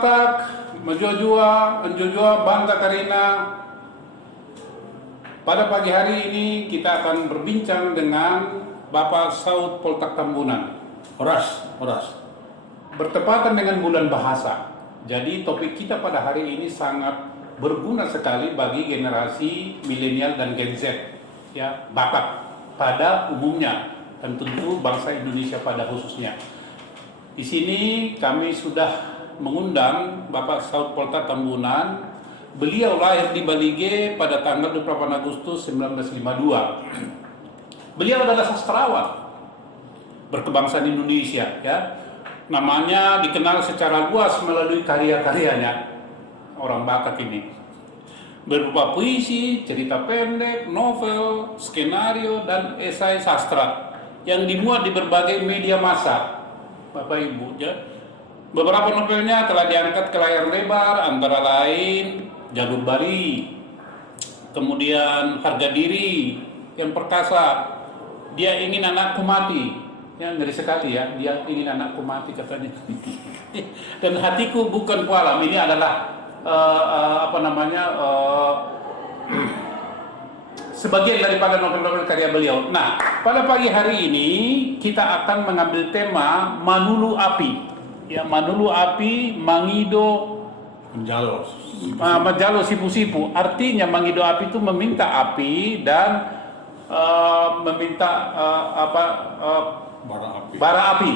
Batak, Menjojua, Banda Karina. Pada pagi hari ini kita akan berbincang dengan Bapak Saud Poltak Tambunan. Horas. Bertepatan dengan bulan bahasa. Jadi topik kita pada hari ini sangat berguna sekali bagi generasi milenial dan Gen Z, ya, Batak pada umumnya dan tentu bangsa Indonesia pada khususnya. Di sini kami sudah mengundang Bapak Saud Poltak Tambunan. Beliau lahir di Balige pada tanggal 28 Agustus 1952. Beliau adalah sastrawan berkebangsaan Indonesia, ya. Namanya dikenal secara luas melalui karya-karyanya orang Batak ini. Berupa puisi, cerita pendek, novel, skenario, dan esai sastra yang dimuat di berbagai media massa. Bapak Ibu, ya. Beberapa novelnya telah diangkat ke layar lebar, antara lain Jalur Bali, kemudian Harga Diri, Yang Perkasa, Dia Ingin Anakku Mati, ya, ngeri sekali ya, Dia Ingin Anakku Mati katanya. Dan Hatiku Bukan Kualam, ini adalah sebagian daripada novel-novel karya beliau. Nah, pada pagi hari ini kita akan mengambil tema Manulu Api. Ya, Manulu Api, Mangido Menjalo Sipu-sipu. Artinya Mangido Api itu meminta api dan meminta bara api.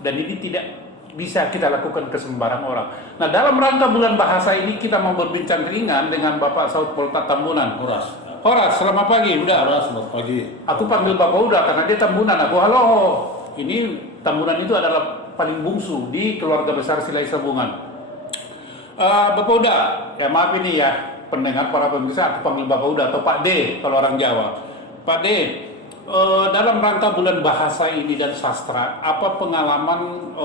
Dan ini tidak bisa kita lakukan ke sembarang orang. Nah, dalam rangka bulan bahasa ini kita mau berbincang ringan dengan Bapak Saud Poltak Tambunan. Horas, selamat pagi. Udah. Horas, selamat pagi. Aku panggil Bapak udah karena dia Tambunan. Aku halo. Ini Tambunan itu adalah paling bungsu di keluarga besar Silai Sabungan. Bapak Uda, ya maaf ini ya pendengar para pemirsa, aku panggil Bapak Uda atau Pak D kalau orang Jawa. Pak D, dalam rangka bulan bahasa ini dan sastra, apa pengalaman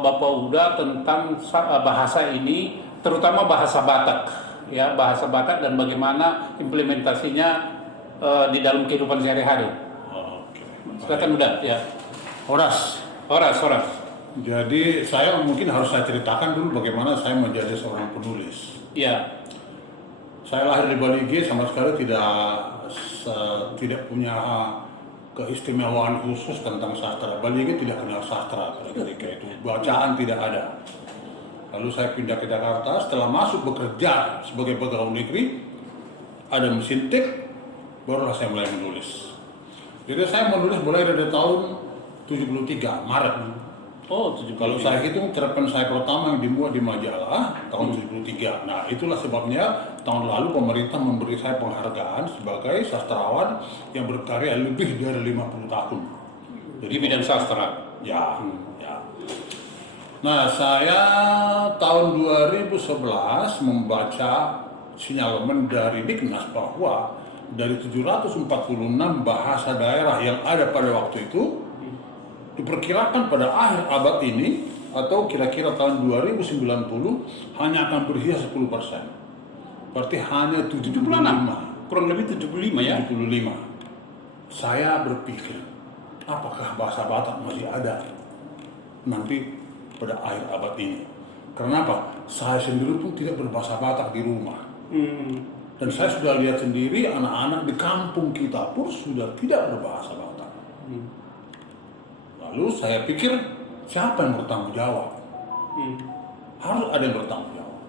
Bapak Uda tentang bahasa ini, terutama bahasa Batak, ya bahasa Batak dan bagaimana implementasinya di dalam kehidupan sehari-hari? Silakan Uda, ya. Horas. Jadi mungkin harus saya ceritakan dulu bagaimana saya menjadi seorang penulis. Iya. Saya lahir di Balige, sama sekali tidak punya keistimewaan khusus tentang sastra. Balige tidak kenal sastra pada ketika itu, bacaan tidak ada. Lalu saya pindah ke Jakarta, setelah masuk bekerja sebagai pegawai negeri, ada mesin tik, barulah saya mulai menulis. Jadi saya menulis mulai dari tahun 73, Maret. Oh, 73. Kalau saya hitung cerpen saya pertama yang dimuat di majalah tahun 73. Nah, itulah sebabnya tahun lalu pemerintah memberi saya penghargaan sebagai sastrawan yang berkarya lebih dari 50 tahun. Jadi bidang sastra. Ya. Nah, saya tahun 2011 membaca sinyalemen dari Dignas bahwa dari 746 bahasa daerah yang ada pada waktu itu, diperkirakan pada akhir abad ini atau kira-kira tahun 2090 hanya akan berhias 10%. Berarti hanya 75. Kurang lebih 75 ya? 75. Saya berpikir, apakah bahasa Batak masih ada nanti pada akhir abad ini? Karena apa? Saya sendiri pun tidak berbahasa Batak di rumah. Dan saya sudah lihat sendiri anak-anak di kampung kita pun sudah tidak berbahasa Batak. Lalu saya pikir, siapa yang bertanggung jawab? Harus ada yang bertanggung jawab.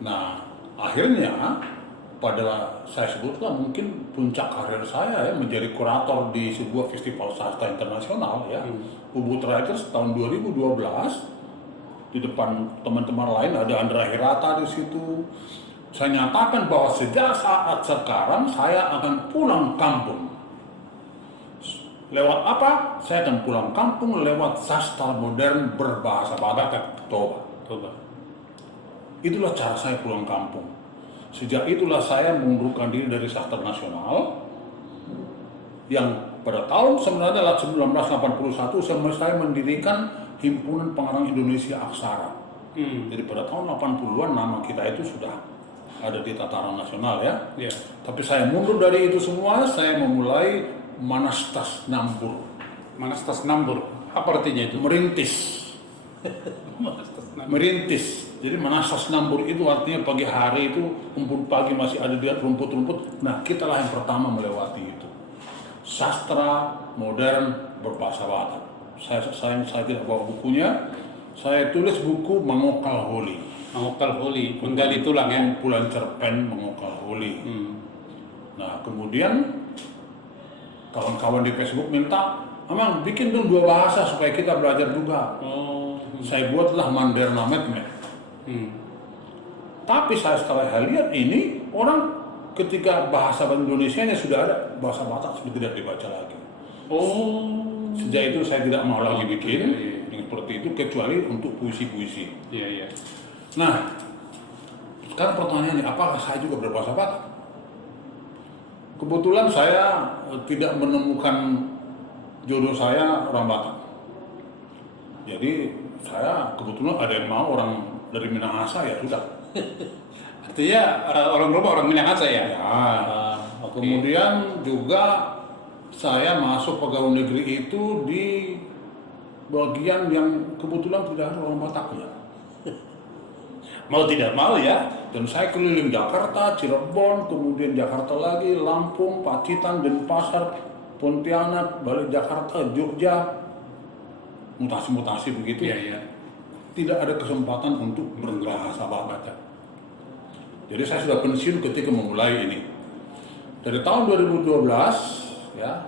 Nah, akhirnya pada saya sebutlah mungkin puncak karir saya ya, menjadi kurator di sebuah festival sastra internasional ya, Ubud Writers tahun 2012. Di depan teman-teman lain ada Andra Hirata di situ. Saya nyatakan bahwa sejak saat sekarang saya akan pulang kampung. Lewat apa? Saya akan pulang kampung lewat sastra modern berbahasa Batak. Toba. Itulah cara saya pulang kampung. Sejak itulah saya mengundurkan diri dari sastra nasional yang pada tahun 1981 saya mendirikan Himpunan Pengarang Indonesia Aksara. Jadi pada tahun 80-an nama kita itu sudah ada di tataran nasional ya. Tapi saya mundur dari itu semua, saya memulai Manastas Nambur. Manastas Nambur, apa artinya itu? Merintis. Merintis. Jadi menasas nambur itu artinya pagi hari itu rumput pagi masih ada di rumput-rumput. Nah, kita lah yang pertama melewati itu. Sastra modern berbahasa Batak. Saya tidak bawa bukunya. Saya tulis buku Mengokal Holi. Mengokal Holi, menggali tulang ya. Kumpulan cerpen Mengokal Holi. Nah, kemudian kawan-kawan di Facebook minta, "Amang, bikin dong 2 bahasa supaya kita belajar juga." Saya buatlah Manderna Mekmek. Tapi saya setelah lihat ini, orang ketika bahasa Indonesia sudah ada, bahasa Batak sudah tidak dibaca lagi. Sejak itu saya tidak mau lagi bikin seperti itu, kecuali untuk puisi-puisi. Iya. Nah, sekarang pertanyaannya, apakah saya juga berbahasa Batak? Kebetulan saya tidak menemukan jodoh saya orang Batak. Jadi saya kebetulan ada yang mau orang dari Minahasa, ya sudah. Artinya orang Roma, orang Minahasa ya? Kemudian juga saya masuk pegawai negeri itu di bagian yang kebetulan tidak ada orang Bataknya. Mau tidak mau ya? Dan saya keliling Jakarta, Cirebon, kemudian Jakarta lagi, Lampung, Pacitan, Denpasar, Pontianak, balik Jakarta, Jogja, mutasi-mutasi begitu. Iya. Tidak ada kesempatan untuk berbahasa Batak. Jadi saya sudah pensiun ketika memulai ini. Dari tahun 2012, ya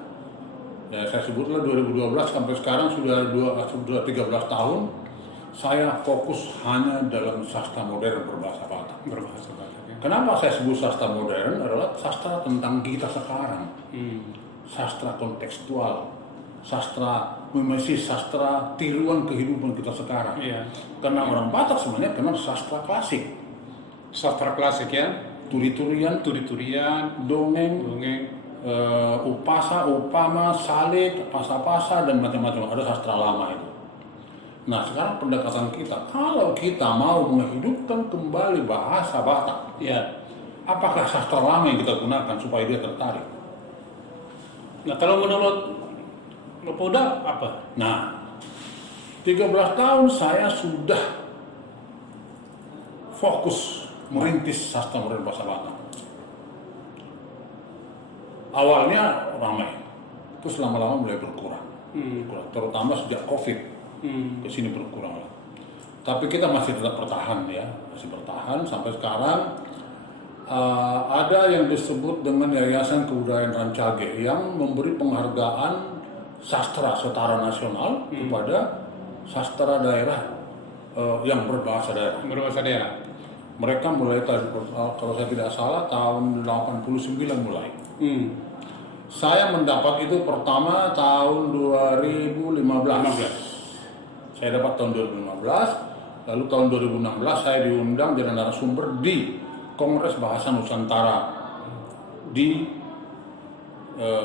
saya sebutlah 2012 sampai sekarang sudah 13 tahun. Saya fokus hanya dalam sastra modern berbahasa Batak. Ya. Kenapa saya sebut sastra modern? Adalah sastra tentang kita sekarang. Sastra kontekstual, sastra memesi, sastra tiruan kehidupan kita sekarang. Iya. Karena orang Batak sebenarnya kenal sastra klasik. Sastra klasik ya? Turi-turian, dongeng, upasa, upama, salit, pasa-pasa, dan macam-macam. Ada sastra lama itu. Nah, sekarang pendekatan kita, kalau kita mau menghidupkan kembali bahasa Batak, Ya. apakah sastra lama yang kita gunakan supaya dia tertarik? Nah, kalau menurut Lopoda apa? Nah, 13 tahun saya sudah fokus merintis sastra modern bahasa Batak. Awalnya ramai, terus lama-lama mulai berkurang. Terutama sejak COVID. Ke sini berkurang lah. Tapi kita masih tetap bertahan ya, masih bertahan sampai sekarang. Ada yang disebut dengan Yayasan Kebudayaan Rancage yang memberi penghargaan sastra setara nasional kepada sastra daerah yang berbahasa daerah. Berbahasa daerah. Mereka mulai kalau saya tidak salah tahun 89 mulai. Saya mendapat itu pertama tahun 2015. Saya dapat tahun 2015, lalu tahun 2016 saya diundang jadi narasumber di Kongres Bahasa Nusantara di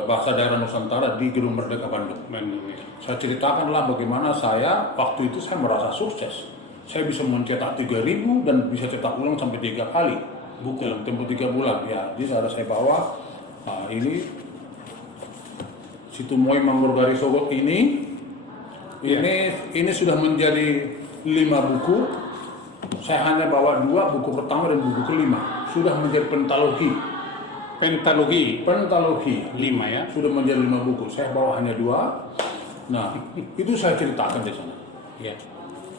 Bahasa Daerah Nusantara di Gedung Merdeka Bandung. Ya. Saya ceritakanlah bagaimana saya waktu itu saya merasa sukses. Saya bisa mencetak 3.000 dan bisa cetak ulang sampai 3 kali buku dalam tempo 3 bulan. Ya, jadi ada saya bawa ini Situmoy Manggurgari Sogot ini sudah menjadi 5 buku. Saya hanya bawa 2, buku pertama dan buku kelima. Sudah menjadi pentalogi. Pentalogi 5 ya. Sudah menjadi 5 buku. Saya bawa hanya 2. Nah, itu saya ceritakan di sana. Ya.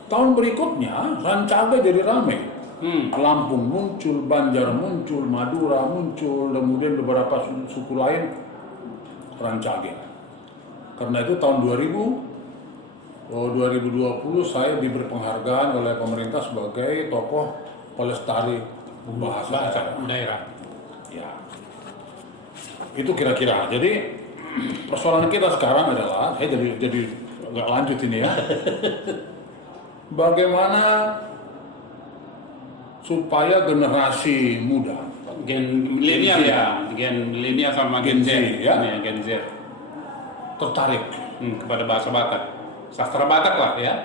Tahun berikutnya Rancage jadi ramai. Lampung muncul, Banjar muncul, Madura muncul, kemudian beberapa suku lain Rancage. Karena itu tahun 2020 saya diberi penghargaan oleh pemerintah sebagai tokoh pelestari bahasa daerah. Ya, itu kira-kira. Jadi persoalan kita sekarang adalah, saya jadi agak lanjut ini ya. Bagaimana supaya generasi muda, Gen milenial ya, gen milenial sama Gen Z ya, Gen Z tertarik kepada bahasa Batak. Sastra Batak lah ya.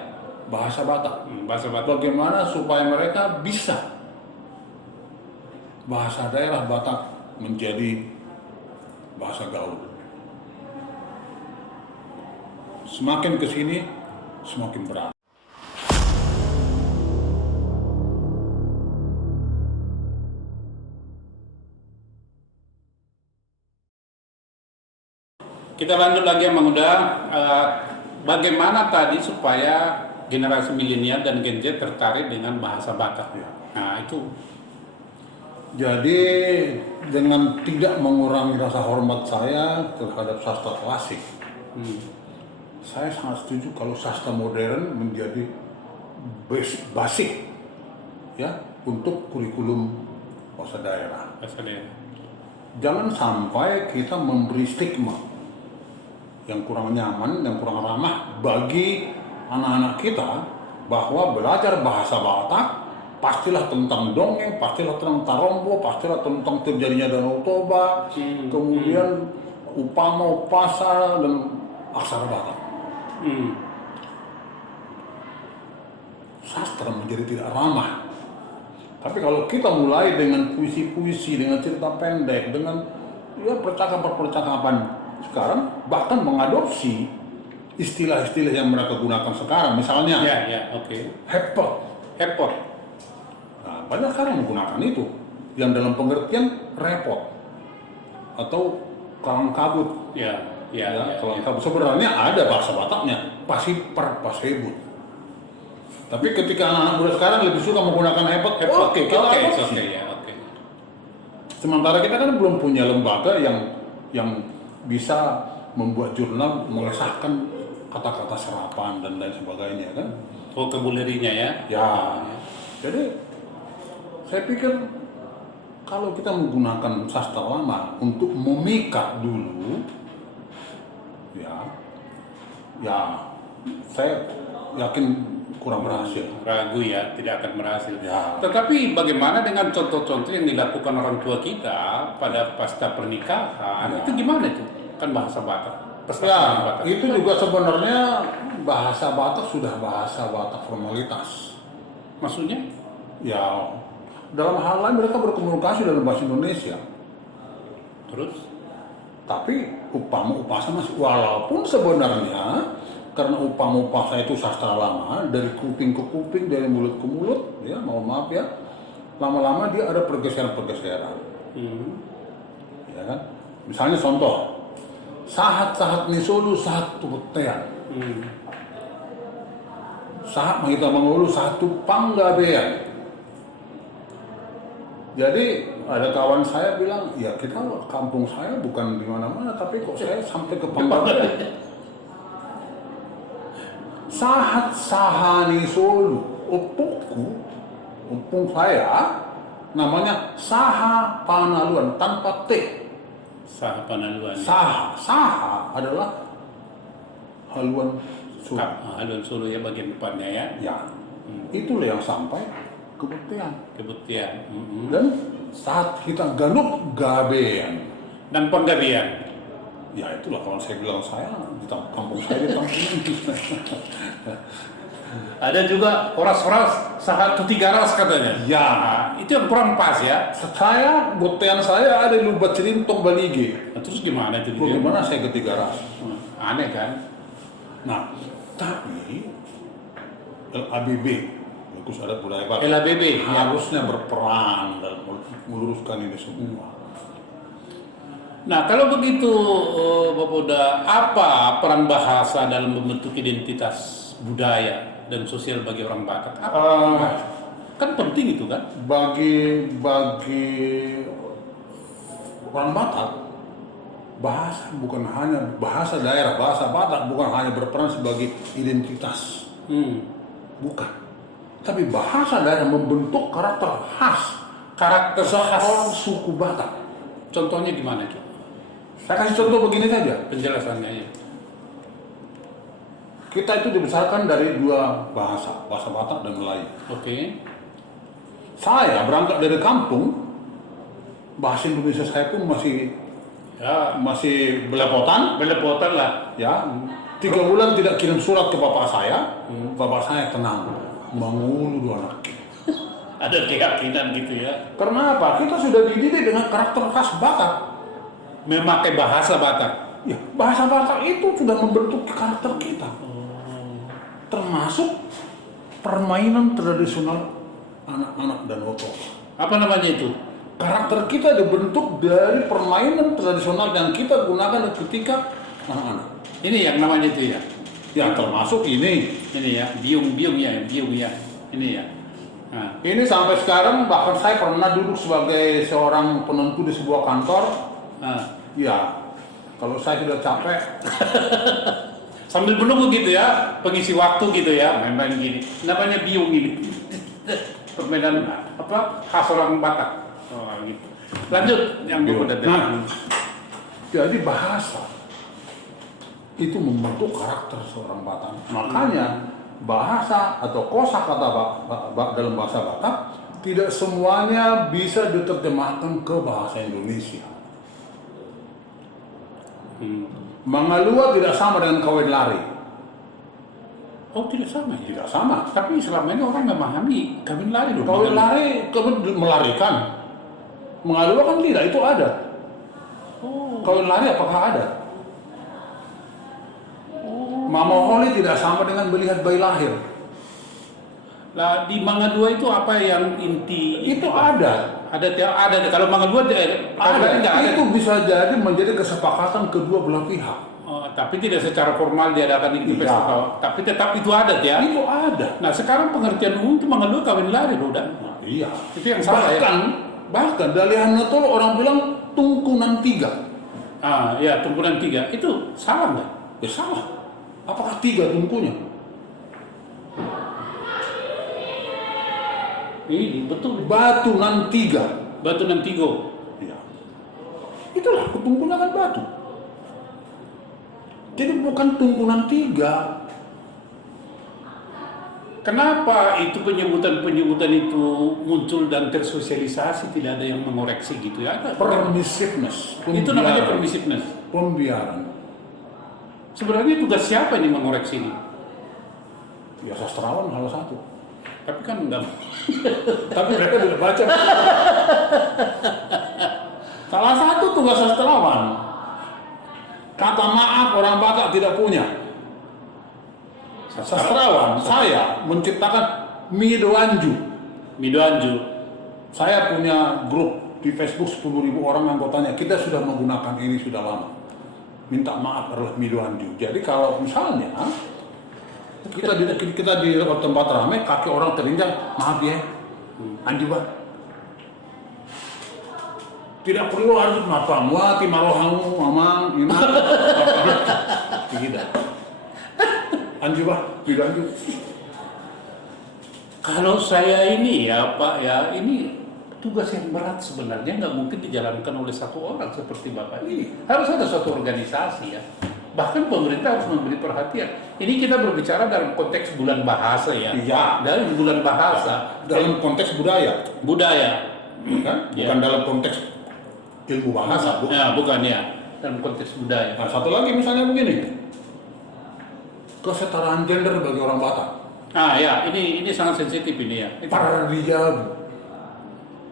Bahasa Batak. Bahasa Batak. Bagaimana supaya mereka bisa bahasa daerah Batak menjadi bahasa gaul. Semakin ke sini, semakin berat. Kita lanjut lagi Mang Huda. Bagaimana tadi supaya generasi milenial dan Gen Z tertarik dengan bahasa Batak? Ya. Nah itu. Jadi dengan tidak mengurangi rasa hormat saya terhadap sastra klasik, saya sangat setuju kalau sastra modern menjadi basic ya untuk kurikulum bahasa daerah. Bahasa daerah. Jangan sampai kita memberi stigma yang kurang nyaman, yang kurang ramah bagi anak-anak kita bahwa belajar bahasa Batak pastilah tentang dongeng, pastilah tentang tarombo, pastilah tentang terjadinya Danau Toba, kemudian upama, upasa, dan aksara Batak. Sastra menjadi tidak ramah. Tapi kalau kita mulai dengan puisi-puisi, dengan cerita pendek, dengan ya percakapan-percakapan sekarang, bahkan mengadopsi istilah-istilah yang mereka gunakan sekarang, misalnya hepot. Nah, banyak sekarang menggunakan itu yang dalam pengertian repot atau kalang kabut. Kalang kabut sebenarnya ada bahasa Bataknya, pasipar, pasebut. Tapi ketika anak-anak muda sekarang lebih suka menggunakan hepot. Sementara kita kan belum punya lembaga yang bisa membuat jurnal mengesahkan kata-kata serapan dan lain sebagainya kan. Vocabulary-nya ya. Ya. Jadi saya pikir kalau kita menggunakan sastra lama untuk memikat dulu, ya saya yakin kurang berhasil. Ragu ya, tidak akan berhasil. Ya. Tetapi bagaimana dengan contoh-contoh yang dilakukan orang tua kita pada pasca pernikahan? Ya. Itu gimana itu? Kan bahasa Batak. Ya, itu juga sebenarnya bahasa Batak sudah bahasa Batak formalitas. Maksudnya? Ya, dalam hal lain mereka berkomunikasi dalam bahasa Indonesia. Terus? Tapi upama upasa masih, walaupun sebenarnya karena upama upasa itu sastra lama, dari kuping ke kuping, dari mulut ke mulut, ya mohon maaf ya, lama-lama dia ada pergeseran-pergeseran. Ya kan? Misalnya contoh, sahat-sahat nisolu satu petean. Sahat mengita mengulu satu panggabean. Jadi ada kawan saya bilang, ya kita kampung saya bukan di mana-mana, tapi kok saya sampai ke Panggabean. Sahat sahani solu, opung saya namanya Saha Panaluan tanpa T. Saha Panaluan. Saha adalah haluan Sulu. Haluan Sulu ya bagian depannya ya. Ya, itulah yang sampai kebuktian. Dan saat kita ganuk gabean dan penggabean. Ya itulah kalau saya bilang saya di kampung saya di kampung ini. Ada juga horas-horas satu tiga ras katanya. Ya, itu yang kurang pas ya. saya buktian saya ada di Lubat Cerintong Balige. Nah, terus gimana itu? Bagaimana saya ketiga ras? Aneh kan? Nah, tapi LABB, Bagus Adat Budaya Batak, LABB harusnya berperan dalam meluruskan ini semua. Nah, kalau begitu, Bapak Huda, apa peran bahasa dalam membentuk identitas budaya dan sosial bagi orang Batak? Kan penting itu kan? Bagi orang Batak, bahasa bukan hanya bahasa daerah, bahasa Batak bukan hanya berperan sebagai identitas, bukan. Tapi bahasa daerah membentuk karakter khas seorang suku Batak. Contohnya gimana itu? Saya kasih contoh begini saja. Penjelasannya ya. Kita itu dibesarkan dari dua bahasa Batak dan Melayu. Oke. Saya berangkat dari kampung, bahasa Indonesia saya pun masih belepotan. Belepotan lah. Ya, 3 bulan tidak kirim surat ke bapak saya. Bapak saya tenang, mengulu 2 anak. Ada keyakinan gitu ya. Karena apa? Kita sudah dididik dengan karakter khas Batak. Memakai bahasa Batak. Ya, bahasa Batak itu sudah membentuk karakter kita. Termasuk permainan tradisional anak-anak dan otok. Apa namanya itu? Karakter kita dibentuk dari permainan tradisional yang kita gunakan ketika anak-anak. Ini yang namanya itu ya. Yang termasuk ini. Ini ya, biung ya. Ini ya. Nah, Ini sampai sekarang bahkan saya pernah duduk sebagai seorang penentu di sebuah kantor. nah. Ya, kalau saya sudah capek, Sambil menunggu gitu ya, pengisi waktu gitu ya, main-main gini. Namanya biung ini. Permainan apa? Khas orang Batak. Oh, gitu. Lanjut yang udah nah, jadi bahasa itu membentuk karakter seorang Batak. Makanya bahasa atau kosakata dalam bahasa Batak tidak semuanya bisa diterjemahkan ke bahasa Indonesia. Mangalua tidak sama dengan kawin lari. Oh, tidak sama ya? Tidak sama. Tapi selama ini orang memahami kawin lari loh. Kawin lari melarikan. Mangalua kan tidak, itu ada. Oh. Kawin lari apakah ada? Mamoholi tidak sama dengan melihat bayi lahir. Lah di Mangga Dua itu apa yang inti? Itu ada. Ada. Kalau Mangga Dua kawin lari nggak ada. Itu bisa jadi menjadi kesepakatan kedua belah pihak. Oh, tapi tidak secara formal diadakan itu Iya. festival. Tapi tetap itu ada ya. Itu ada. Nah sekarang pengertian umum itu Mangga Dua kawin lari loh, udah. Iya. Itu yang salah ya. Bahkan Dalihan Natal orang bilang tungkunan 3. Ah, ya tumpunan 3 itu salah nggak? Ya salah. Apakah 3 tungkunya? Ini betul. Batunan 3. Batu dan Tigo. Ya. Itulah tungkunya kan batu. Jadi bukan tungkunan 3. Kenapa itu penyebutan itu muncul dan tersosialisasi, tidak ada yang mengoreksi gitu ya? Permissiveness. Itu namanya permissiveness. Pembiaran. Sebenarnya tugas siapa ini mengoreksi ini? Ya sastrawan salah satu. Tapi kan enggak. Tapi mereka tidak baca. Salah satu tugas sastrawan. Kata maaf orang Batak tidak punya. Sastrawan, saya menciptakan Midoanju. Saya punya grup di Facebook 10.000 orang anggotanya. Kita sudah menggunakan ini sudah lama. Minta maaf adalah Midoanju. Jadi kalau misalnya kita di tempat ramai, kaki orang terinjak, maaf ya, Anju bah. Tidak perlu harus apa muati marohamu, mamang, ini. Tidak. Anju bah, Midoanju. Kalau saya ini ya Pak ya, ini tugas yang berat sebenarnya, nggak mungkin dijalankan oleh satu orang seperti Bapak ini. Harus ada suatu organisasi ya. Bahkan pemerintah harus memberi perhatian. Ini kita berbicara dalam konteks bulan bahasa ya. Iya. Dalam bulan bahasa. Dalam konteks budaya, kan? Ya. Bukan dalam konteks ilmu bahasa. Bukan. Ya, bukan ya. Dalam konteks budaya. Nah, satu lagi misalnya begini, kesetaraan gender bagi orang Batak. Ah ya, ini sangat sensitif ini ya. Pardijabu.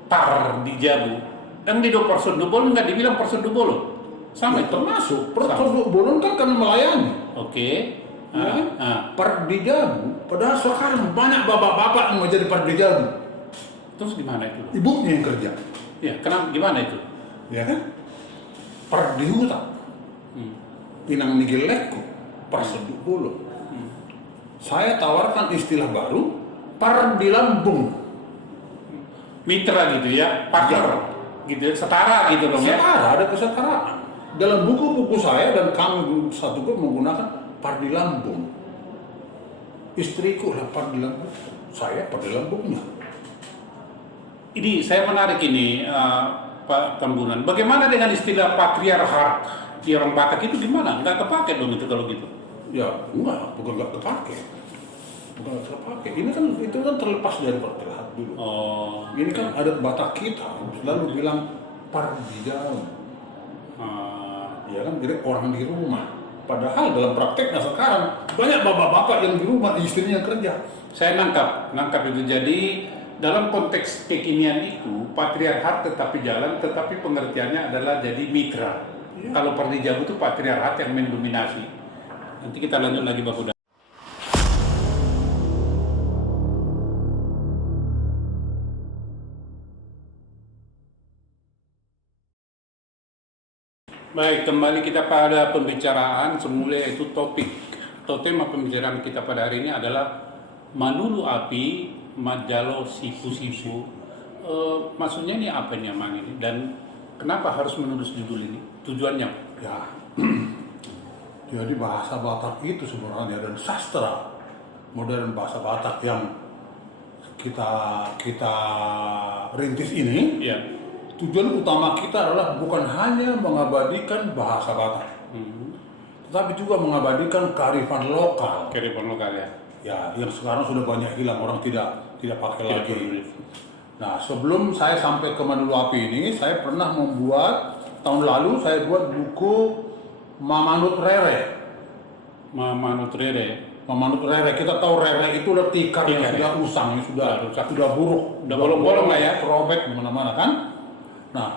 Pardijabu. Dan di do person do bolon nggak dibilang person do bolon. Sama itu. Termasuk Bolon kan karena melayani. Oke. Ya kan? Pardijabu. Padahal sekarang banyak bapak-bapak yang mau jadi pardijabu. Terus gimana itu? Ibunya yang kerja. Ya, kenapa gimana itu? Ya kan? Pardihuta. Pinang nigeleku. Perseduk Bolon. Saya tawarkan istilah baru, Pardilambung. Mitra gitu ya, partner gitu ya, setara gitu dong ya. Setara, ada kesetaraan. Dalam buku-buku saya dan kami satu grup menggunakan Pardilambung. Istriku adalah Pardilambung, saya Pardilambungnya. Ini saya menarik ini Pak Tambunan. Bagaimana dengan istilah patriarkat di orang Batak itu gimana? Nggak kepake dong itu kalau gitu. Ya, enggak, bukan nggak kepake. Bukan nggak kepake. Itu kan terlepas dari patriarkat dulu. Oh. Ini kan adat Batak kita, selalu bilang Pardijam. Ya kan, jadi orang di rumah. Padahal dalam prakteknya sekarang banyak bapak-bapak yang di rumah, istrinya kerja. Saya nangkap itu. Jadi dalam konteks kekinian itu patriarkat tetapi jalan, tetapi pengertiannya adalah jadi mitra. Ya. Kalau Pardijabu itu patriarkat yang mendominasi. Nanti kita lanjut lagi Bapak Uda. Baik, kembali kita pada pembicaraan semula, yaitu topik atau tema pembicaraan kita pada hari ini adalah Manulu Api, Majalo Sipu-Sipu. Maksudnya ini apa nih Mang ini, dan kenapa harus menulis judul ini? Tujuannya? Ya, jadi bahasa Batak itu sebenarnya dan sastra modern bahasa Batak yang kita rintis ini, Ya. tujuan utama kita adalah bukan hanya mengabadikan bahasa Batak, tetapi juga mengabadikan kearifan lokal. Kearifan lokal ya. Ya, yang sekarang sudah banyak hilang, orang tidak pakai Tidak lagi. peduli. Nah, sebelum saya sampai ke Manulu Api ini, saya pernah membuat, tahun lalu saya buat buku Mamanut Rere. Manut Rere. Mamanut Rere, kita tahu Rere itu udah tikar yang Tikar, sudah usang, yang sudah buruk, Udah bolong-bolong lah ya. robek di mana-mana kan. Nah,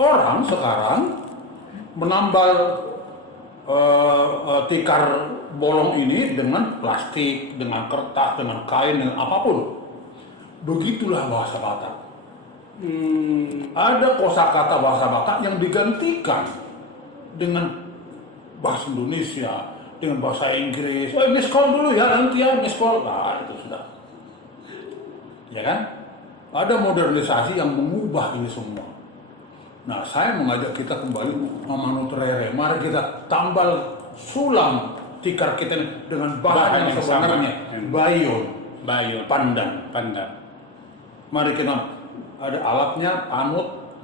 orang sekarang menambal tikar bolong ini dengan plastik, dengan kertas, dengan kain, dengan apapun. Begitulah bahasa Batak. Ada kosakata bahasa Batak yang digantikan dengan bahasa Indonesia, dengan bahasa Inggris. Oh, miskol dulu ya, nanti ya miskol. Nah, itu sudah. Ya kan? Ada modernisasi yang mengubah ini semua. Nah, saya mengajak kita kembali memanut Rere. Mari kita tambal sulam tikar kita ini dengan bahan yang sebenarnya. Bayon, pandan. Mari kita ada alatnya, panut.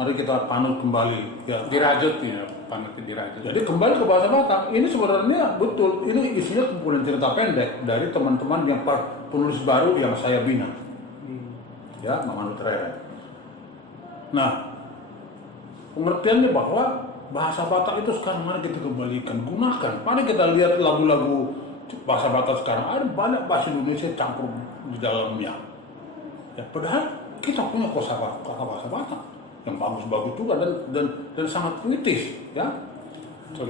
Mari kita panut kembali. Ya. Dirajut ya, panutnya dirajut. Jadi kembali ke bahasa Batak. Ini sebenarnya betul. Ini isinya kumpulan cerita pendek dari teman-teman yang penulis baru yang saya bina. Ya, memanut Rere. Nah, pengertiannya bahwa bahasa Batak itu sekarang mari kita kembalikan, gunakan. Mari kita lihat lagu-lagu bahasa Batak sekarang, ada banyak bahasa Indonesia campur di dalamnya. Ya, padahal kita punya kosakata bahasa Batak yang bagus-bagus juga dan sangat puitis, ya.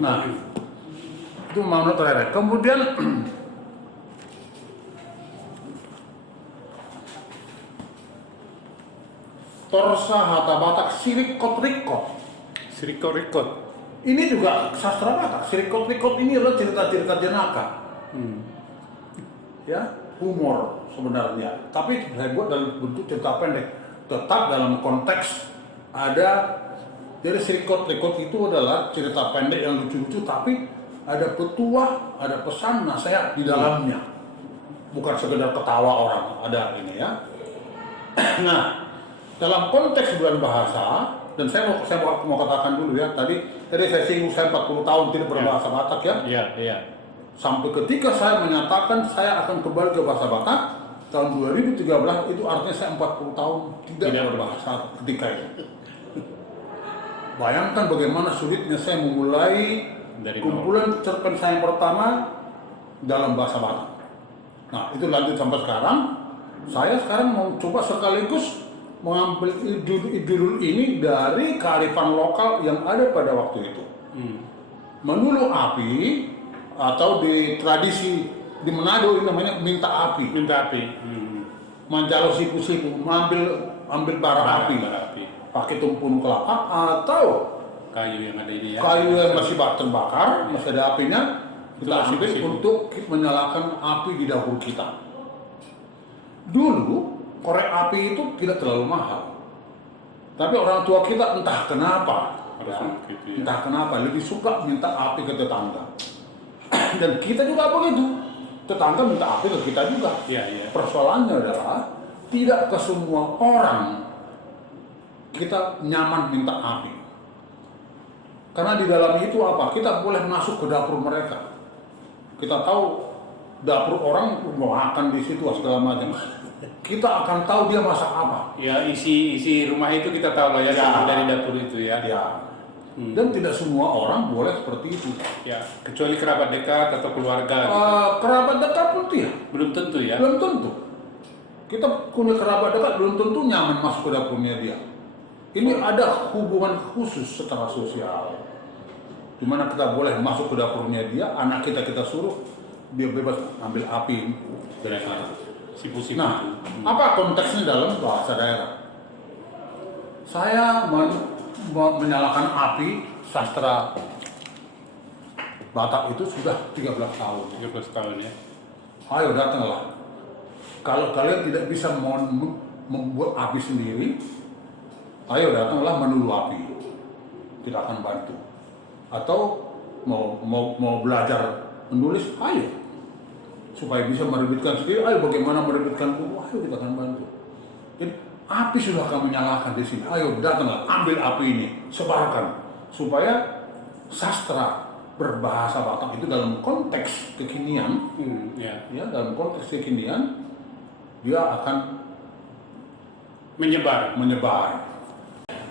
Nah, itu Manut Rere. Kemudian Torsa Hata Batak Sirikot-Rikot. Sirikot-rikot. Ini juga sastra Batak. Sirikot-rikot ini adalah cerita-cerita jenaka. Ya, humor sebenarnya. Tapi saya buat dalam bentuk cerita pendek. Tetap dalam konteks ada. Jadi sirikot-rikot itu adalah cerita pendek yang lucu-lucu, tapi ada petuah, ada pesan nasihat di dalamnya. Bukan sekedar ketawa orang. Ada ini ya. Nah, dalam konteks bulan bahasa, dan saya mau katakan dulu ya, tadi saya singgung saya 40 tahun tidak berbahasa Batak ya. Iya. Sampai ketika saya menyatakan saya akan kembali ke bahasa Batak, tahun 2013 itu artinya saya 40 tahun tidak berbahasa ketika itu. Bayangkan bagaimana sulitnya saya memulai Dari kumpulan cerpen saya yang pertama dalam bahasa Batak. Nah, itu lanjut sampai sekarang. Saya sekarang mau coba sekaligus mengambil judul ini dari kearifan lokal yang ada pada waktu itu. Manulu Api atau di tradisi di Manado ini namanya minta api. Manjalo sipu-sipu, ambil bara api. Pakai tumpun kelapa atau Kayu yang ada ini ya. kayu yang masih terbakar, masih ada apinya, kita Itu ambil sipu-sipu. untuk menyalakan api di dapur kita. Dulu korek api itu tidak terlalu mahal, tapi orang tua kita entah kenapa, Gitu ya. entah kenapa lebih suka minta api ke tetangga. Dan kita juga begitu, tetangga minta api ke kita juga. Iya. Persoalannya adalah tidak ke semua orang kita nyaman minta api. Karena di dalam itu apa? Kita boleh masuk ke dapur mereka. Kita tahu dapur orang mau makan di situ segala macam. Kita akan tahu dia masak apa. Ya, isi rumah itu kita tahu lah ya, Ya. dari dapur itu ya. Ya. Dan tidak semua orang boleh seperti itu. Ya, kecuali kerabat dekat atau keluarga. Kerabat dekat pun tidak. Belum tentu ya. Belum tentu. Kita punya kerabat dekat belum tentu nyaman masuk ke dapurnya dia. Ini ada hubungan khusus secara sosial, di mana kita boleh masuk ke dapurnya dia, anak kita suruh dia bebas ambil api. Sipu-sipu. Nah, apa konteksnya dalam bahasa daerah? Saya menyalakan api sastra Batak itu sudah 13 tahun. 13 tahun ya. Ayo datanglah. Kalau kalian tidak bisa membuat api sendiri, ayo datanglah menulu api. Tidak akan bantu. Atau mau belajar menulis, ayo. Supaya bisa merebutkan sendiri, ayo bagaimana merebutkan buku, ayo kita akan bantu. Jadi api sudah akan menyalakan di sini. Ayo datanglah, ambil api ini, sebarkan. Supaya sastra berbahasa Batak itu dalam konteks kekinian, ya dalam konteks kekinian dia akan Menyebar.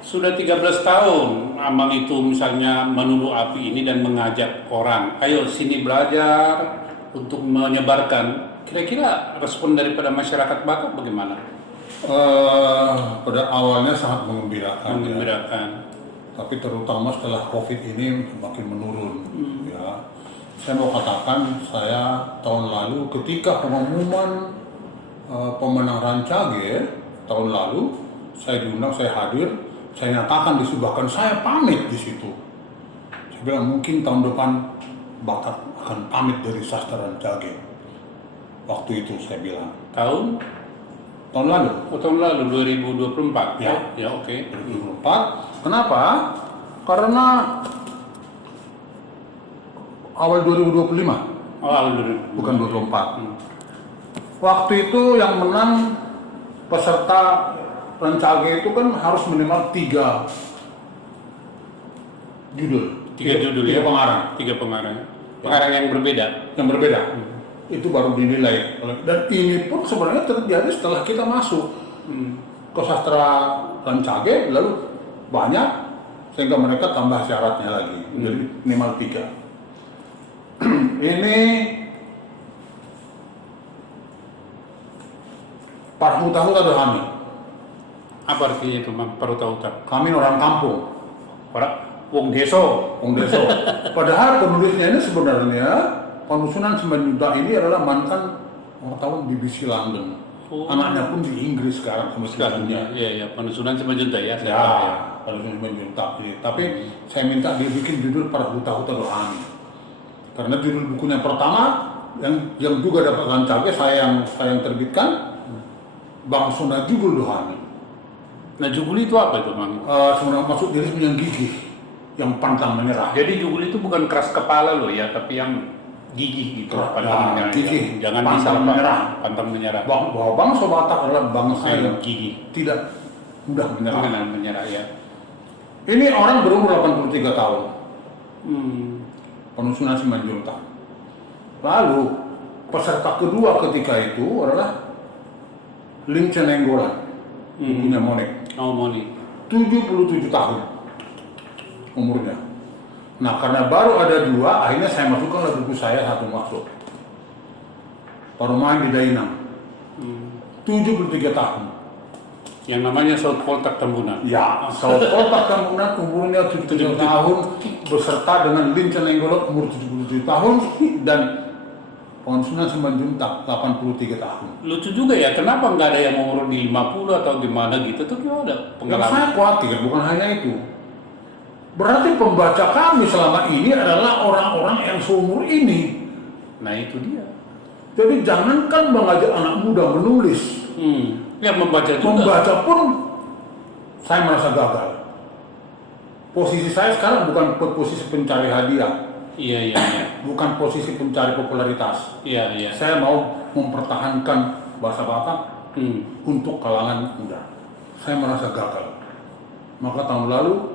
Sudah Sudah 13 tahun Amang itu misalnya menulu api ini dan mengajak orang, ayo sini belajar untuk menyebarkan. Kira-kira respon daripada masyarakat Batak bagaimana? pada awalnya sangat mengembirakan. Mengembirakan. Ya. Tapi terutama setelah COVID ini makin menurun. Ya. Saya mau katakan, saya tahun lalu ketika pengumuman pemenang Rancage tahun lalu, saya diundang, saya hadir, saya nyatakan disebabkan saya pamit di situ. Saya bilang mungkin tahun depan Batak akan pamit dari sastra Rancage. Waktu itu saya bilang. Tahun Tahun lalu. tahun lalu 2024 Ya. Ya, oke. 2024. Kenapa? Karena awal 2025, Awal bukan 24. Waktu itu yang menang peserta Rancage itu kan harus minimal 3 judul. 3 judul tiga ya. pengarang. 3 pengarang. Pengarang yang berbeda. Yang berbeda. Itu baru dinilai. Dan ini pun sebenarnya terjadi setelah kita masuk ke sastra Rancage, lalu banyak sehingga mereka tambah syaratnya lagi. Jadi minimal 3. Ini Parhuta-huta Dohani. Apa artinya itu, Mang? Parhuta-huta. Kami orang kampung, Orang wong deso. Wong Deso. Padahal penulisnya ini sebenarnya Penusunan Simanjuntak ini adalah mantan wartawan BBC London. Oh. Anaknya pun di Inggris sekarang Sekarang penulisannya. ya, Penusunan Simanjuntak ya. Ya, Penusunan Simanjuntak ini. Tapi saya minta dia bikin judul Parhuta-huta Dohani. Karena judul bukunya pertama yang juga dapat Rancage saya yang terbitkan, Bangsona Jugul Dohani. Nah, jugul itu apa itu, Mang? Sebenarnya maksud diri yang gigih, yang pantang menyerah. Jadi jugul itu bukan keras kepala loh ya, tapi yang gigih gitu. Pantang menyerah. Gigih, Jangan pantang bisa menyerah. Pantang menyerah. Bahwa bangsa Batak adalah bangsa yang Gigih. tidak mudah menyerah. Jangan menyerah ya. Ini orang berumur 83 tahun, Penusunan Simanjuntak. Lalu peserta kedua ketika itu adalah Lincen Nenggolan, ibunya Monik, Oh, Moni. 77 tahun umurnya. Nah, karena baru ada 2, akhirnya saya masukkan buku saya satu masuk. Parumahan di Dainang, 73 tahun. Yang namanya South Poltak Tambunan. Ya, Poltak Tambunan umurnya 77 tahun beserta dengan Lincen Nenggolan umur 77 tahun dan Penusunan Simanjuntak 83 tahun. Lucu juga ya, kenapa nggak ada yang umur di 50 atau gimana gitu? Tuh gimana ada Yang pengalaman? saya khawatir bukan hanya itu. Berarti pembaca kami selama ini adalah orang-orang yang seumur ini. Nah, itu dia. Jadi jangankan mengajak anak muda menulis, Ya, membaca juga. membaca pun saya merasa gagal. Posisi saya sekarang bukan posisi pencari hadiah, Iya. bukan posisi pencari popularitas. Iya. Saya mau mempertahankan bahasa Batak untuk kalangan muda. Saya merasa gagal. Maka tahun lalu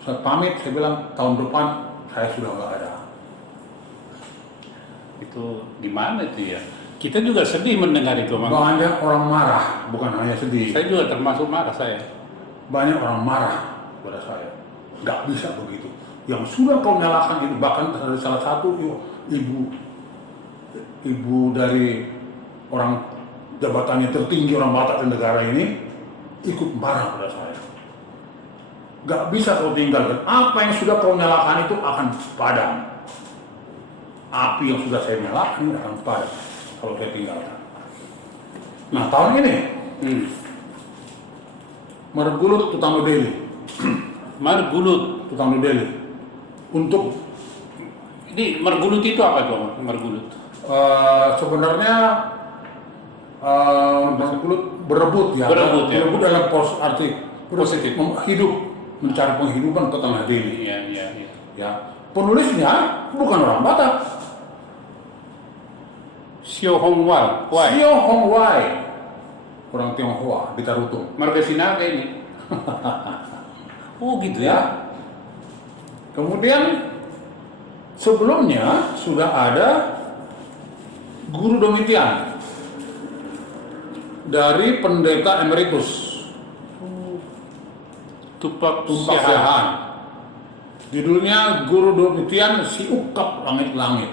saya pamit, saya bilang tahun depan saya sudah nggak ada. Itu gimana itu ya? Kita juga sedih mendengar itu, Mang. Banyak orang marah, bukan hanya sedih. Saya juga termasuk marah saya. Banyak orang marah pada saya. Nggak bisa begitu. Yang sudah kau nyalakan ini, bahkan ada salah satu ibu dari orang jabatannya tertinggi orang Batak di negara ini ikut marah pada saya. Nggak bisa kau tinggalkan. Apa yang sudah kau nyalakan itu akan padam. Api yang sudah saya nyalakan ini akan padam kalau saya tinggalkan. Nah, tahun ini Margulut Tutamo Deli. Margulut tukang dodeli. Untuk Ini Margulut itu apa tuh? Margulut. sebenarnya berebut ya. Berebut ya. Berebut dalam arti Positif. hidup, mencari penghidupan ke tanah Delhi. Iya, iya, iya. Ya, penulisnya bukan orang Batak. Sio Hong Wal, Wai. Sio Hong Wai, orang Tionghoa di Tarutung. Marga Sinaga ini. Oh gitu ya. Ya. Kemudian sebelumnya sudah ada guru Domitian dari pendeta emeritus Tupak Tumpak Siahaan. Siahaan. Judulnya Guru Domitian Si Ukap Langit-Langit.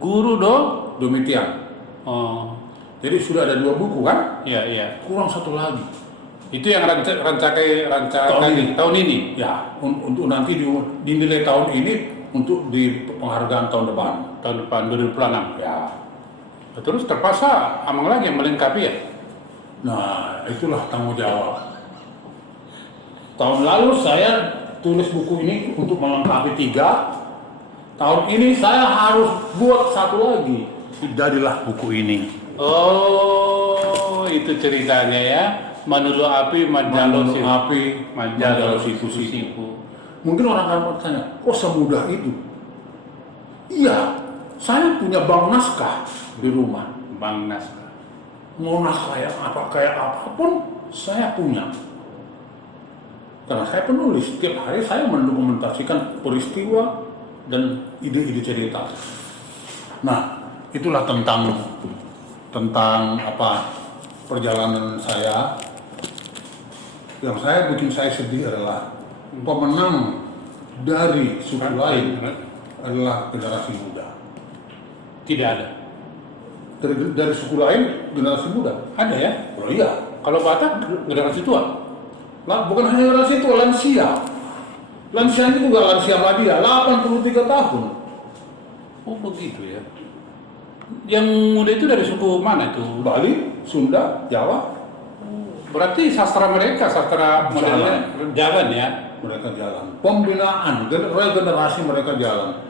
Guru do. Domitian. Oh, Jadi sudah ada 2 buku kan? iya, iya. Kurang 1 lagi. Itu yang rancakai tahun ini. Ya, untuk nanti dinilai tahun ini untuk di penghargaan tahun depan. Tahun depan 2026. Ya. Terus terpaksa Amang lagi yang melengkapi ya. Nah, itulah tanggung jawab. Tahun lalu saya tulis buku ini untuk melengkapi 3. Tahun ini saya harus buat 1 lagi. Jadilah buku ini. Oh, itu ceritanya ya. Manulu api, manjalo Manulu sipu. api, Manjalo manjalo sipu-sipu. sipu. Mungkin orang akan bertanya, kok semudah itu? Iya, saya punya bank naskah di rumah. Bang Nas. Mau naskah kayak apapun, saya punya. Karena saya penulis, setiap hari saya mendokumentasikan peristiwa dan ide-ide cerita. Nah, itulah tentang apa perjalanan saya. Yang bikin saya sedih adalah pemenang dari suku lain adalah generasi muda. Tidak ada. Dari suku lain generasi muda. Ada ya? Oh iya. Kalau Batak generasi tua. Lah, bukan hanya generasi tua, lansia. Lansia ini juga lansia Madia, 83 tahun. Oh begitu ya. Yang muda itu dari suku mana itu? Bali, Sunda, Jawa, Berarti sastra mereka, sastra modelnya jalan ya. mereka jalan. Pembinaan, regenerasi mereka jalan.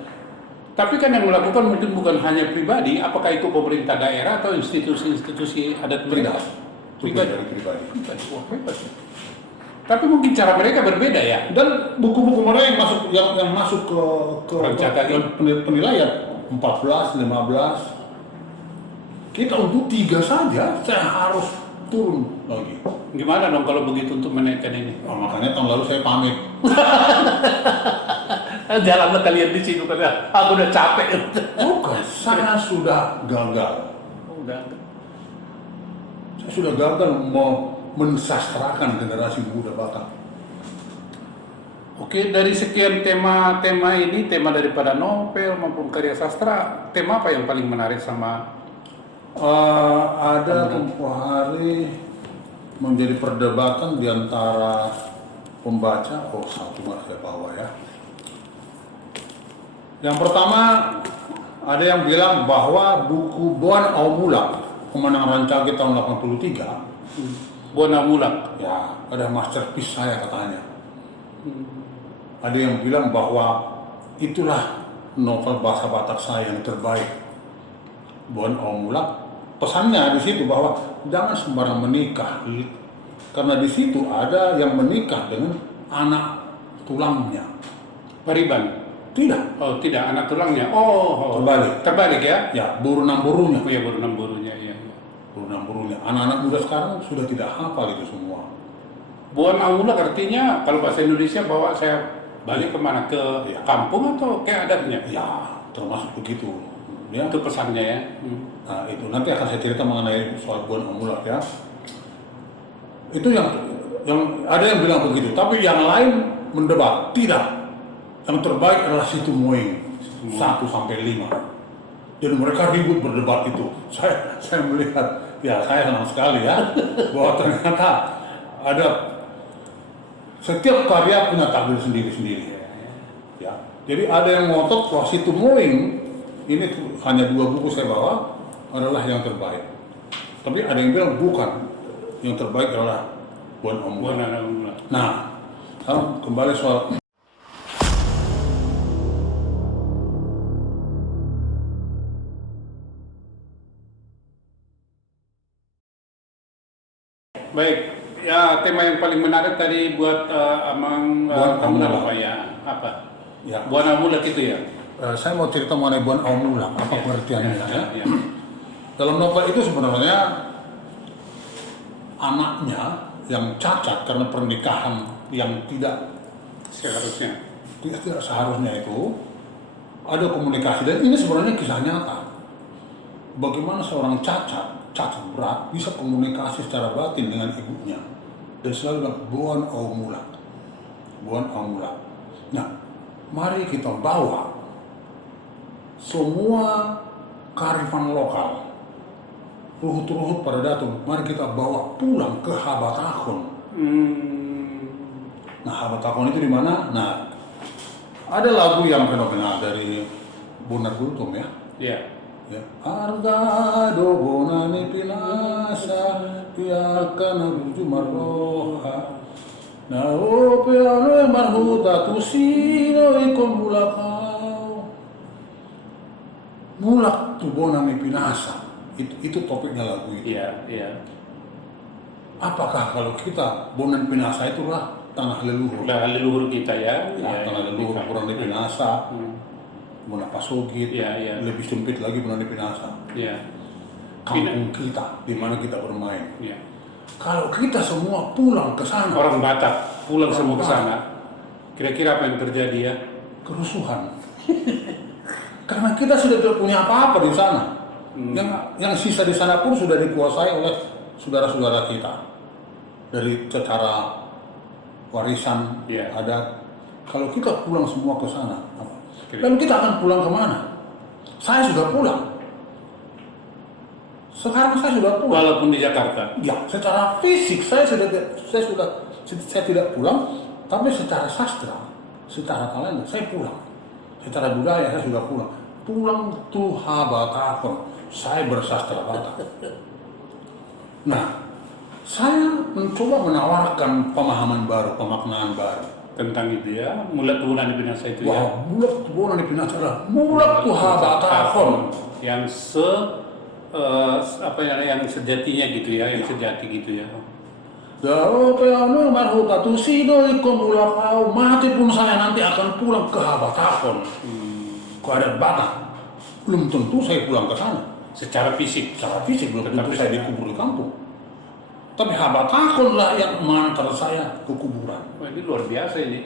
Tapi kan yang melakukan mungkin bukan hanya pribadi, apakah itu pemerintah daerah atau institusi-institusi adat mereka? Pribadi. Pribadi. Pribadi. Wah, hebat ya. Tapi mungkin cara mereka berbeda ya. Dan buku-buku mereka yang masuk ke Rancakagi. penilaian 14, 15. Kita untuk 3 saja, saya harus turun lagi. Gimana dong kalau begitu untuk menaikkan ini? Nah, makanya tahun lalu saya pamit. Jalanlah kalian di sini karena aku udah capek. Bukan, saya sudah gagal. Udah. Saya sudah gagal mau mensastrakan generasi muda Batak. Oke, dari sekian tema ini, tema daripada novel maupun karya sastra, tema apa yang paling menarik sama Ada tempoh hari menjadi perdebatan di antara pembaca. Oh, satu nggak saya bawa ya. Yang pertama, ada yang bilang bahwa buku Boan Aumulak, Kemenangan Rancage tahun 83, Bona Mulak? ya ada masterpiece saya katanya. Ada yang bilang bahwa itulah novel bahasa Batak saya yang terbaik, Boan Aumulak. Pesannya di situ bahwa jangan sembarang menikah, karena di situ ada yang menikah dengan anak tulangnya. Pariban? Tidak, Oh tidak, anak tulangnya. Oh. Terbalik. Terbalik ya? Ya, buru-namburunya. Oh ya, baru 6 burunya, iya. Buru-namburunya. Anak-anak muda sekarang sudah tidak hafal itu semua. Buan Aulak artinya kalau bahasa Indonesia bawa saya balik kemana? Ke Iya. kampung atau ke adatnya? Ya, termasuk begitu. Ya. Itu pesannya ya. Nah, itu nanti akan saya cerita mengenai soal Buan Aumulak ya. Itu yang ada yang bilang begitu, tapi yang lain mendebat tidak. Yang terbaik adalah Situ Moing 1 sampai 5. Dan mereka ribut berdebat itu. Saya melihat, ya saya senang sekali ya, bahwa ternyata ada setiap karya punya takdir sendiri-sendiri. Ya. Jadi ada yang ngotot bahwa Situ Moing ini hanya 2 buku saya bawa adalah yang terbaik. Tapi ada yang bilang bukan, yang terbaik adalah Buan Aumulak. Buan Aulak. Nah, sekarang kembali soal Baik, ya tema yang paling menarik tadi buat Amang Buan Kamulan Amulat. apa ya? Apa? Ya. Buan Amulat itu ya? Saya mau cerita mengenai Buan Amulat, apa pengertiannya ya. Ya. Dalam novel itu sebenarnya anaknya yang cacat karena pernikahan yang tidak Seharusnya. seharusnya itu ada komunikasi, dan ini sebenarnya kisah nyata. Bagaimana seorang cacat berat bisa komunikasi secara batin dengan ibunya, dan selalu bilang Buan Amulat, Buan Amulat. Nah, mari kita bawa semua kearifan lokal, ruhut-ruhut pada datum, mari kita bawa pulang ke Habatakon. Nah, Habatakon itu di mana? Nah, ada lagu yang fenomenal dari Bonar Gultom ya. Ya. Ya. Arda dobonani pinasa piakana buju marroha. Na ope alo marhuta tusino ikon mulakau. Mulak tu bonami pinasa. Itu topiknya lagu itu. Iya, iya. Apakah kalau kita Bonan Pinasa itulah tanah leluhur? Udah leluhur kita ya. Ya, tanah leluhur kurang di Pinasa, Bona Pasogit, Iya, iya. lebih sempit lagi Bona di Pinasa. Iya. Kampung kita, di mana kita bermain. Iya. Kalau kita semua pulang ke sana, Orang Batak pulang Orang semua ke Batak. sana. Kira-kira apa yang terjadi ya? kerusuhan. Karena kita sudah tidak punya apa-apa di sana. Yang sisa di sana pun sudah dikuasai oleh saudara-saudara kita. Dari secara warisan, Iya. adat. Kalau kita pulang semua ke sana, apa? Lalu kita akan pulang kemana? Saya sudah pulang. Sekarang saya sudah pulang. Walaupun di Jakarta. Ya, secara fisik saya tidak pulang, tapi secara sastra, secara talenta saya pulang. Secara budaya saya sudah pulang. Pulang tuh Habatakon. Saya bersastra Batak. Nah, saya mencoba menawarkan pemahaman baru, pemaknaan baru. Tentang itu ya, mulat bulan di Pinasa itu ya. Wah, mulak tuh bola di Pinasa adalah mulak tuh Habatakon. Yang apa ya, yang sejatinya gitu ya, yang sejati gitu ya. Jauh peano marhuta tu sido ikon mulakau, mati pun saya nanti akan pulang ke Habatakon. Ke adat Batak. Belum tentu saya pulang ke sana. Secara fisik. Secara fisik belum tentu Tetapi saya dikubur di kampung. Tapi Habatakon lah yang mengantar saya ke kuburan. Wah, ini luar biasa ini.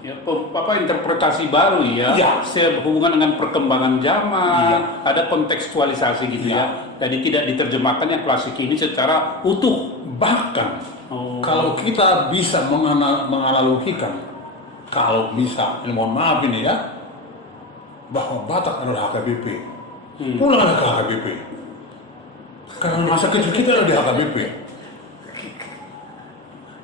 Ya, apa interpretasi baru ya, Iya. sehubungan dengan perkembangan zaman, Iya. ada kontekstualisasi gitu Iya. ya. Jadi tidak diterjemahkan yang klasik ini secara utuh. Bahkan Oh. kalau kita bisa menganalogikan, kalau bisa, ini mohon maaf ini ya, bahwa Batak adalah HKBP. Pulanglah ke HKBP. Karena masa kecil kita ada di HKBP.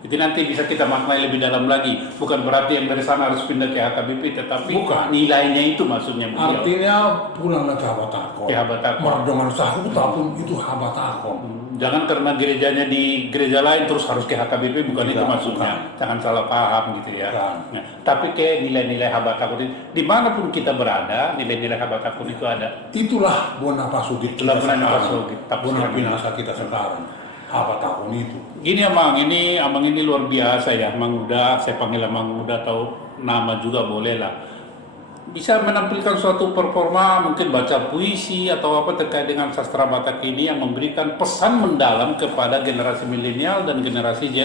Itu nanti bisa kita maknai lebih dalam lagi. Bukan berarti yang dari sana harus pindah ke HKBP, tetapi Bukan. nilainya itu maksudnya beliau. Artinya pulanglah ke Habatakon. Ke Habatakon. Merdongan Sahuta pun itu Habatakon. Jangan karena gerejanya di gereja lain terus harus ke HKBP, bukan itu Tidak, maksudnya. Jangan salah paham gitu ya. Bukan. Nah, tapi kayak nilai-nilai Habatakon itu, dimanapun kita berada, nilai-nilai Habatakon itu ada. Itulah Bona Pasugit Itulah kita Bona sekarang. Pasugit, Bona tafsiran. Pinasa kita sekarang. Habatakon itu. Gini Amang ini luar biasa ya, Amang Uda, saya panggil Amang Uda atau nama juga boleh lah. Bisa menampilkan suatu performa, mungkin baca puisi atau apa terkait dengan sastra Batak ini yang memberikan pesan mendalam kepada generasi milenial dan generasi Z.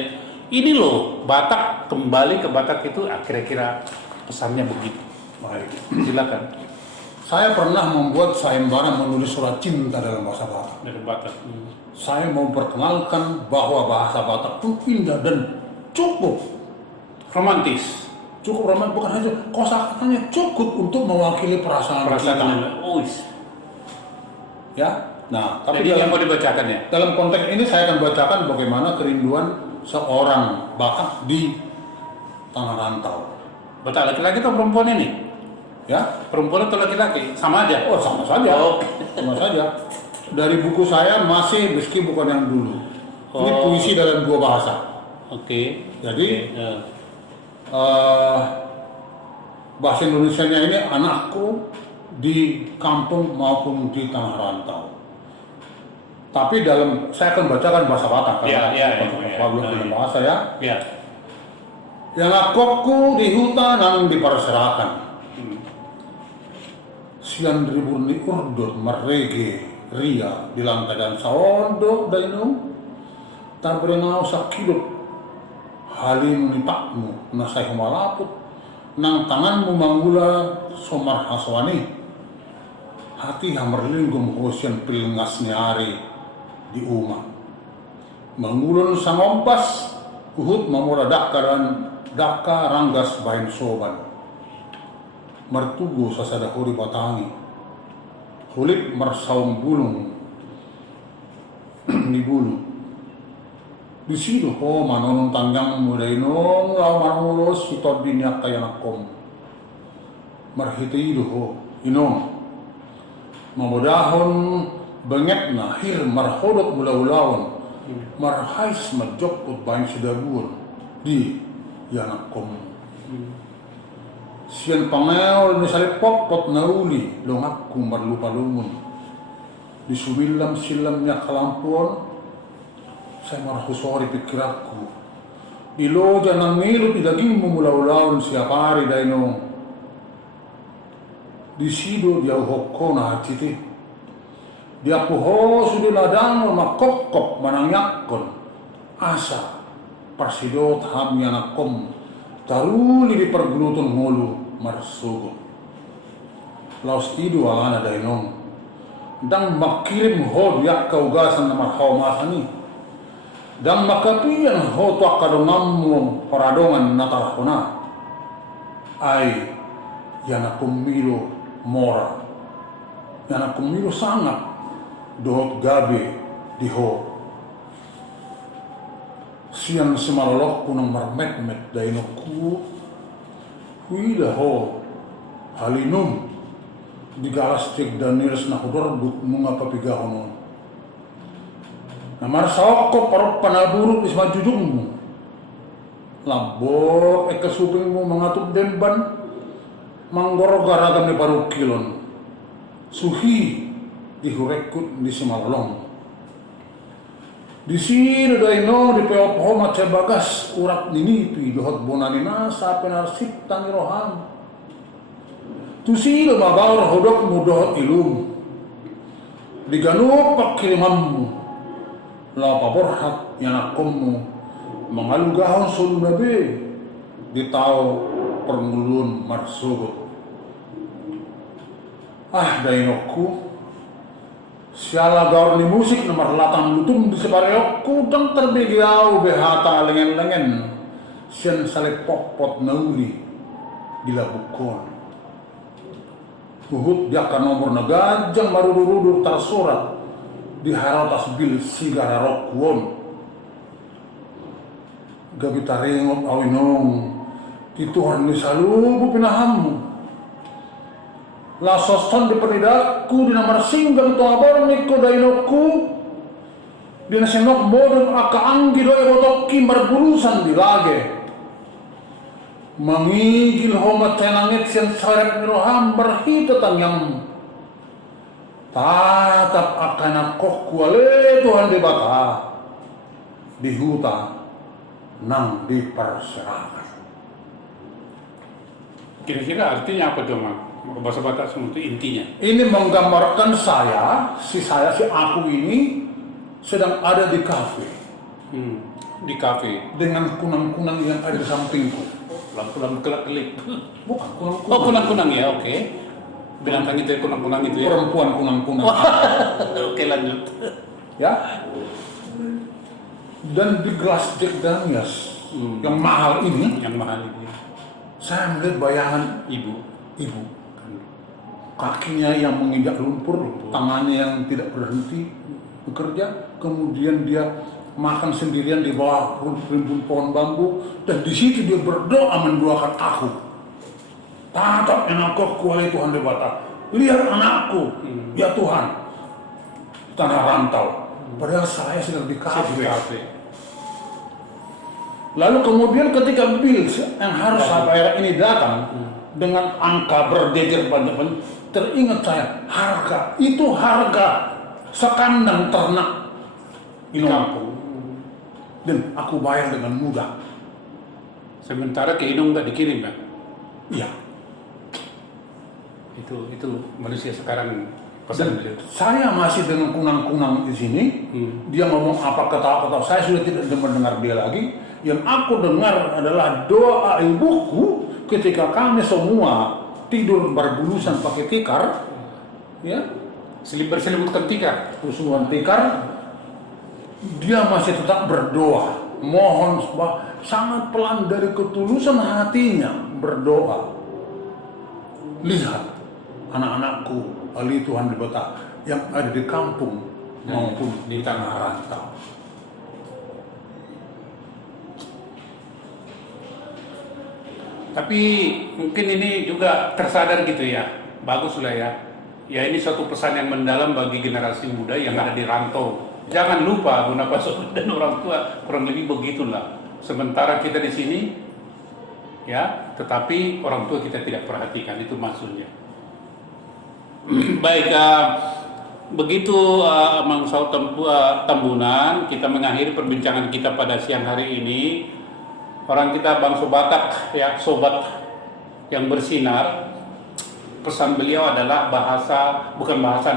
Ini loh, Batak kembali ke Batak itu kira-kira pesannya begitu. Baik. Silakan. Saya pernah membuat sayembara menulis surat cinta dalam bahasa Batak. Dari Batak. Saya memperkenalkan bahwa bahasa Batak pun indah dan cukup Romantis. cukup romantis, bukan hanya kosakatanya cukup untuk mewakili perasaan kita. Ya. Nah, tapi Jadi yang dalam, mau dibacakan ya? dalam konteks ini saya akan bacakan bagaimana kerinduan seorang Batak di tanah rantau. Batak laki-laki atau perempuan ini? Ya. Perempuan atau laki-laki? Sama aja? Oh, sama saja. Oh. Sama saja. Dari buku saya masih meski bukan yang dulu. Ini Oh. puisi dalam dua bahasa. Oke. Jadi Oke. bahasa Indonesianya ini anakku di kampung maupun di tanah rantau. Tapi saya akan bacakan bahasa Batak karena Ya. belum punya bahasa ya. Ya. Yang akokku di hutan ang diperserakan. Sian ribu ni urdut merege ria di lantai dan saondo dainu tabrengau sakidut halin ni pakmu nasai humalaput nang tanganmu manggula somar haswani hati hamerlinggum hosian pilngasnya hari di uma mangulun sangompas uhut mamura daka ranggas bain soban mertugu sasada huri batangi hulit mersaung bulung di bulu di situ ho manon tanjang mudainong lau manulos sitod binyak kayanakom marhiti ho inong mamudahon benget na hir marhodot mula-ulawan marhais majokut bain sidabun di yanakom sian pangaol ni salipot nauli longakku marlupa-lumun di silam kalampuan saya marhusori pikiranku di loja nang milut di dagingmu mula-ulawan siapa hari dainong di sido dia hokko na haciti dia puho sudah ladang makokok manangyakon asa parsidot hamnya nakom taruli di pergelutun ngolu marsugo laos tidu alana dainong dang makirim ho diak kaugasan na marhaw masani dang makapian ho to akadongammu paradongan natarahona ay yana kumilo mora yana kumilo sangat dohot gabe di ho siang semalolokku nang marmet-met dainokku huida ho halinum digalas cek danirs na hudorbut munga papigahonon namar sawakko parok panaburuk isma jujungmu labor ekasupingmu mengatuk demban manggoro garagam ni parukilon suhi dihurekut di semalolong di sini daino di peopoh macam bagas urat ninipi dohot bonanina sapen arsip tangi roham tu sini mabaur hodok mudohot ilum diganup pakirimanmu lau paborhat yanakommu mengalugahon sulu nabe di tau permulun marsugut dainokku siala gaur ni musik nomor latang lutung di sebarayokku dang terbegiau behata lengen-lengen sian sale pot nauli gila bukon uhut dia kan nomor nagajang marudur-rudur tersurat di haratas bil sigara rokwon gabi taringot awinong tituhan ni salubu pinahammu lasoston di penidakku di namar singgang to abor niko dainokku di nasenok modon aka anggi doi botokki marburusan di lage mangigil homat tenangit sian sarep niroham berhita tangyam tatap akan akok kuale Tuhan di bata di hutan nang diperserakan. Kira-kira artinya apa tuh, Mak? Bahasa Batak semua itu intinya. Ini menggambarkan si aku ini sedang ada di kafe. Di kafe. Dengan kunang-kunang yang ada di sampingku. Lampu-lampu kelap-kelip. Bukan kunang-kunang. Oh, kunang-kunang ya, oke. Binatang itu ya, kunang-kunang itu ya. Perempuan kunang-kunang. Oke, lanjut. Ya. Dan di gelas Jack Daniels yang mahal ini, Yang mahal itu. saya melihat bayangan ibu. Kakinya yang menginjak lumpur, tangannya yang tidak berhenti bekerja, kemudian dia makan sendirian di bawah rimbun pohon bambu, dan di situ dia berdoa mendoakan aku. Tatap enakku kuali Tuhan di Batak. Lihat anakku, ya Tuhan. Tanah rantau. Padahal saya sedang di kafe. Lalu kemudian ketika bil yang harus saya bayar ini datang dengan angka berjejer banyak, teringat saya harga itu harga sekandang ternak di Inong. kampung. Dan aku bayar dengan mudah. Sementara ke Inong nggak dikirim ya? Iya. Itu manusia sekarang pesan beliau. Saya masih dengan kunang-kunang di sini. Dia ngomong apa ketawa-ketawa. Saya sudah tidak mendengar dia lagi. Yang aku dengar adalah doa ibuku ketika kami semua tidur berbulusan pakai tikar, ya, Berselimutkan tikar. berselimutkan tikar. Dia masih tetap berdoa, mohon sangat pelan dari ketulusan hatinya berdoa. Lihat anak-anakku, ahli Tuhan di Batak yang ada di kampung maupun di tanah rantau. Tapi mungkin ini juga tersadar gitu ya, bagus lah ya. Ya ini suatu pesan yang mendalam bagi generasi muda yang ada di rantau. Jangan lupa guna pasokan dan orang tua, kurang lebih begitulah. Sementara kita di sini, ya, tetapi orang tua kita tidak perhatikan, itu maksudnya. Baik, begitu Mang Saud Tambunan, kita mengakhiri perbincangan kita pada siang hari ini. Orang kita bangsa Batak, ya, sobat yang bersinar, pesan beliau adalah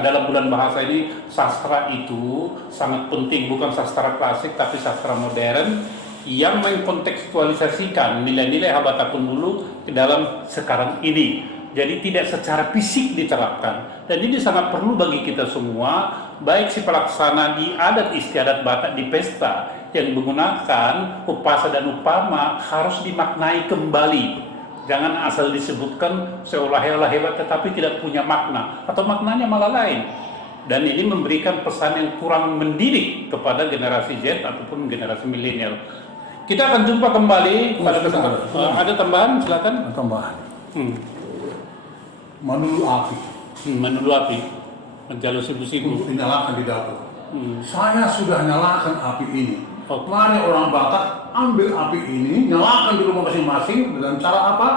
dalam bulan bahasa ini, sastra itu sangat penting, bukan sastra klasik tapi sastra modern yang mengkontekstualisasikan nilai-nilai Habatakun dulu ke dalam sekarang ini. Jadi tidak secara fisik diterapkan, dan ini sangat perlu bagi kita semua, baik si pelaksana di adat istiadat Batak di pesta yang menggunakan upasa dan upama harus dimaknai kembali. Jangan asal disebutkan seolah-olah hebat tetapi tidak punya makna atau maknanya malah lain. Dan ini memberikan pesan yang kurang mendidik kepada generasi Z ataupun generasi milenial. Kita akan jumpa kembali pada kesempatan. Ada tambahan, silakan. Tambahan. Manulu api. Manulu api, menjalur sibu-sibu. Untuk dinyalakan di dapur. Saya sudah nyalakan api ini. Mari orang Batak ambil api ini, nyalakan di rumah masing-masing dengan cara apa?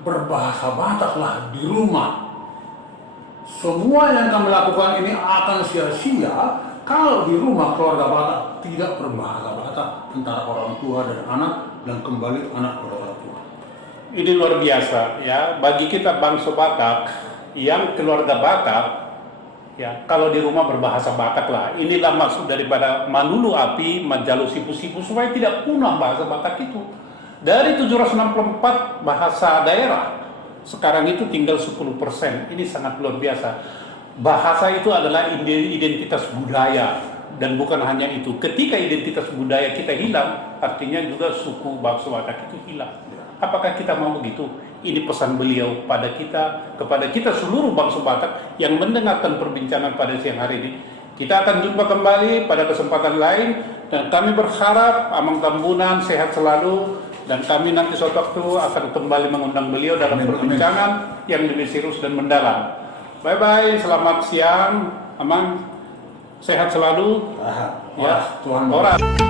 Berbahasa Bataklah di rumah. Semua yang kami lakukan ini akan sia-sia kalau di rumah keluarga Batak tidak berbahasa Batak antara orang tua dan anak, dan kembali anak kepada orang tua. Ini luar biasa ya, bagi kita bangsa Batak yang keluarga Batak, ya, kalau di rumah berbahasa Batak lah. Inilah maksud daripada Manulu Api, Majalu Sipu-Sipu, supaya tidak punah bahasa Batak itu. Dari 764 bahasa daerah, sekarang itu tinggal 10%. Ini sangat luar biasa. Bahasa itu adalah identitas budaya, dan bukan hanya itu. Ketika identitas budaya kita hilang, artinya juga suku bangsa Batak itu hilang. Apakah kita mau begitu? Ini pesan beliau pada kita, kepada kita seluruh bangsa Batak yang mendengarkan perbincangan pada siang hari ini. Kita akan jumpa kembali pada kesempatan lain, dan kami berharap Amang Tambunan sehat selalu, dan kami nanti suatu waktu akan kembali mengundang beliau dalam perbincangan yang lebih serius dan mendalam. Bye-bye, selamat siang, Amang, sehat selalu. Ya, Tuhan. Orang.